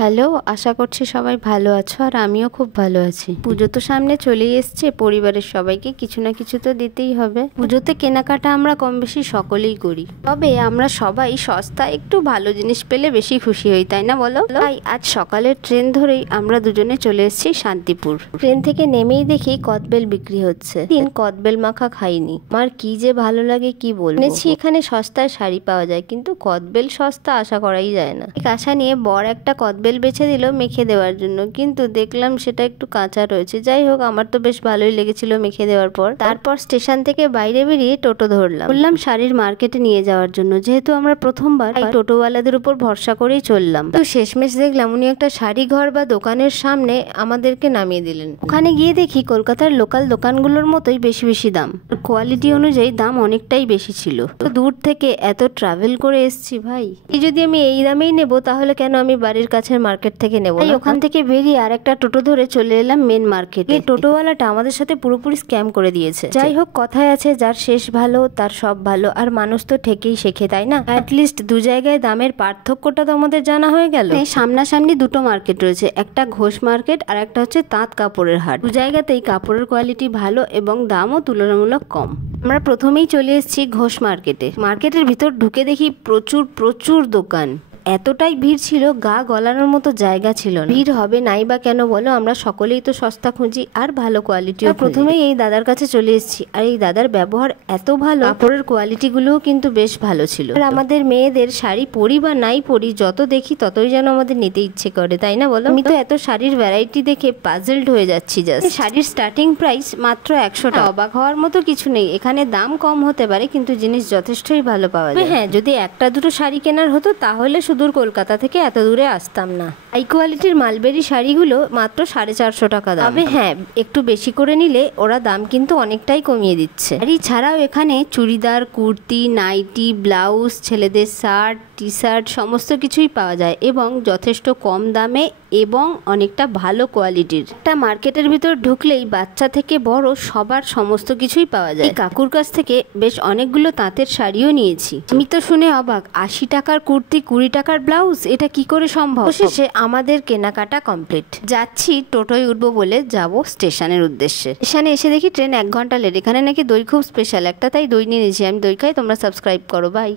Hello, আশা করছি সবাই ভালো আছো আর আমিও খুব ভালো আছি। পুজো তো সামনে চলেই এসছে, পরিবারের সবাইকে কিছু না কিছু তো দিতেই হবে। পুজোতে কেনাকাটা আমরা কম বেশি সকলেই করি, তবে আমরা সবাই সস্তা একটু ভালো জিনিস পেলে বেশি খুশি হই, তাই না বলো? তাই আজ সকালের ট্রেন ধরেই আমরা দুজনে চলে এসেছি শান্তিপুর। ট্রেন থেকে নেমেই দেখি কদবেল বিক্রি হচ্ছে। দিন কদবেল মাখা খাইনি, আমার কি যে ভালো লাগে কি বলবো। শুনেছি এখানে সস্তায় শাড়ি পাওয়া যায়, কিন্তু কদবেল সস্তা আশা করাই যায় না। এক আশা নিয়ে বর একটা কদবেল বেছে দিল মেখে দেওয়ার জন্য, কিন্তু দেখলাম সেটা একটু কাঁচা রয়েছে। যাই হোক, আমার তো বেশ ভালোই লেগেছিল মেখে দেওয়ার পর। তারপর স্টেশন থেকে বাইরে বেরিয়ে টোটো ধরলাম, বললাম শাড়ির মার্কেটে নিয়ে যাওয়ার জন্য। যেহেতু আমরা প্রথমবার, টোটোওয়ালাদের উপর ভরসা করেই চললাম। তো শেষমেশ দেখলাম উনি একটা শাড়ি ঘর বা দোকানের সামনে আমাদেরকে নামিয়ে দিলেন। ওখানে গিয়ে দেখি কলকাতার লোকাল দোকানগুলোর মতোই বেশি বেশি দাম, কোয়ালিটি অনুযায়ী দাম অনেকটাই বেশি ছিল। তো দূর থেকে এত ট্রাভেল করে এসছি ভাই, এই যদি আমি এই দামেই নেবো তাহলে কেন আমি বাড়ির কাছে মার্কেট থেকে নেব? তাই ওখান থেকে বেরিয়ে আর একটা টোটো ধরে চলে এলাম মেন মার্কেটে। এই টোটোওয়ালাটা আমাদের সাথে পুরোপুরি স্ক্যাম করে দিয়েছে। যাই হোক, কথায় আছে যার শেষ ভালো তার সব ভালো, আর মানুষ তো ঠেকেই শেখে, তাই না? অ্যাটলিস্ট দু জায়গায় দামের পার্থক্যটা তো আমাদের জানা হয়ে গেল। সামনাসামনি দুটো মার্কেট রয়েছে, একটা ঘোষ মার্কেট আর একটা হচ্ছে তাঁত কাপড়ের হাট। দু জায়গাতেই কাপড়ের কোয়ালিটি ভালো এবং দামও তুলনামূলক কম। আমরা প্রথমেই চলে এসেছি ঘোষ মার্কেটে। মার্কেটের ভিতর ঢুকে দেখি প্রচুর প্রচুর দোকান। এতটাই ভিড় ছিল, গা গলানোর মতো জায়গা ছিল না। ভিড় হবে নাই বা কেন বলো, আমরা সকলেই তো সস্তা খুঁজি আর ভালো কোয়ালিটিও। প্রথমেই এই দাদার কাছে চলে এসেছি, আর এই দাদার ব্যবহার এত ভালো, কাপড়ের কোয়ালিটি গুলোও কিন্তু বেশ ভালো ছিল। আর আমাদের মেয়েদের শাড়ি পরি বা নাই পরি, যত দেখি ততই যেন আমাদের নিতে ইচ্ছে করে, তাই না বলো? আমি তো এত শাড়ির ভ্যারাইটি দেখে পাজলড হয়ে যাচ্ছি। জাস্ট শাড়ির স্টার্টিং প্রাইস মাত্র 100 টাকা। অবাক হওয়ার মতো কিছু নেই, এখানে দাম কম হতে পারে কিন্তু জিনিস যথেষ্টই ভালো পাওয়া যায়। হ্যাঁ, যদি একটা দুটো শাড়ি কেনার হতো তাহলে সুদূর কলকাতা থেকে এত দূরে আসতাম না। হাই কোয়ালিটির মালবেরি শাড়িগুলো মাত্র 450 টাকা দাম। তবে হ্যাঁ, একটু বেশি করে নিলে ওরা দাম কিন্তু অনেকটাই কমিয়ে দিচ্ছে। আর ছাড়াও এখানে চুড়িদার, কুর্তি, নাইটি, ব্লাউজ, ছেলেদের শার্ট, টি শার্ট সমস্ত কিছুই পাওয়া যায় এবং যথেষ্ট কম দামে এবং অনেকটা ভালো কোয়ালিটির। একটা মার্কেটের ভিতর ঢুকলেই বাচ্চা থেকে বড় সবার সমস্ত কিছুই পাওয়া যায়। কাকুর কাছ থেকে বেশ অনেকগুলো তাঁতের শাড়িও নিয়েছি। আমি তো শুনে অবাক, 80 টাকার কুর্তি, 20 টাকার ব্লাউজ, এটা কি করে সম্ভব? শেষে আমাদের কেনাকাটা কমপ্লিট। যাচ্ছি, টোটোয় উঠবো বলে যাব স্টেশনের উদ্দেশ্যে। স্টেশনে এসে দেখি ট্রেন 1 ঘন্টা লেট। এখানে নাকি দই খুব স্পেশাল একটা, তাই দই নিয়ে নিয়েছি। আমি দই খাই, তোমরা সাবস্ক্রাইব করো, বাই।